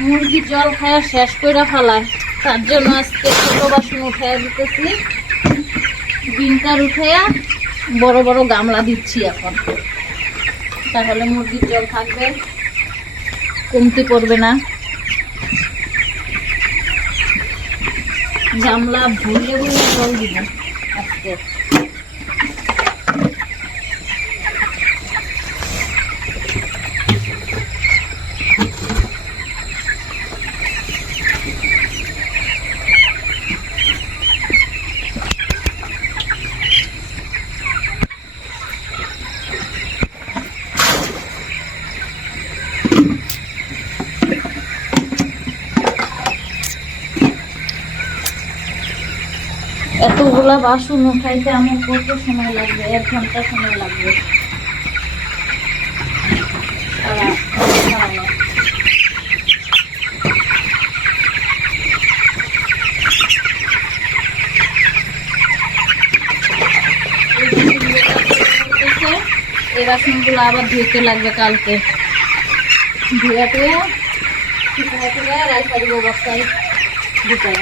মুরগির জল খায়া শেষ করে ফেলায়। তার জন্য আজকে ছোট বাসন উঠাইয়া দিতেছি। বিনকার উঠাইয়া বড় বড় গামলা দিচ্ছি এখন। তাহলে মুরগির জল থাকবে, কমতি পড়বে না। গামলা ভুলে ভুলে জল দিব আজকে। এতগুলা বাসন উঠাইতে আমার কত সময় লাগবে এক ঘন্টা সময় লাগবে দাঁড়া, দাঁড়া। এই বাসনগুলো আবার ধুইতে লাগবে কালকে ধুয়ে টুয়ে শুকনো টুয়ে রাইসা দিব বস্তায় ঢুকায়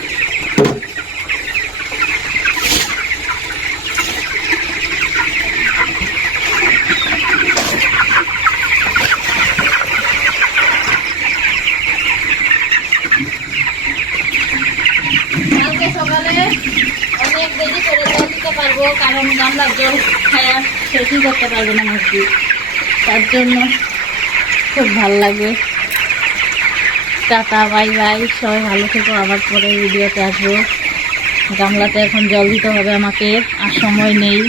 সকালে অনেক দেরি করে দিতে পারব, কারণ গামলার জল খায়া শেষই করতে পারবে না মুরগি তার জন্য খুব ভালো লাগবে টাটা, বাই বাই, সবাই ভালো থেকো, আবার পরে ভিডিওতে আসব। গামলাতে এখন জল দিতে হবে আমাকে, আর সময় নেই।